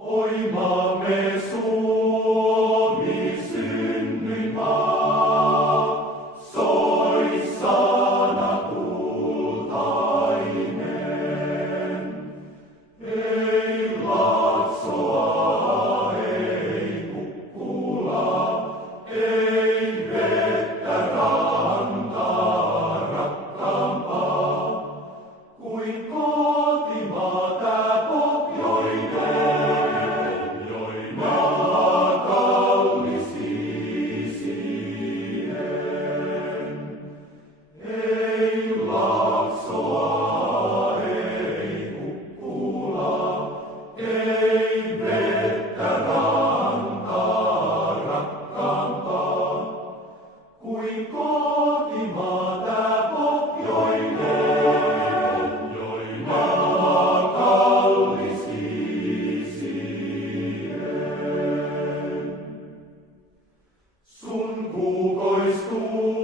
Oi maamme Suomi, synnyinmaa, soi sana kultainen. Ei Laaksoa, ei Kukkula, ei vettä rantaa rakkaampaa kuin kotimaa tää pohjoinen, maa kaunis isien. Ei Laaksoa, ei Kukkula, ei vettä rantaa rakkaampaa kuin kotimaa tää pohjoinen, maa kaunis isien. Sun kuukoistuu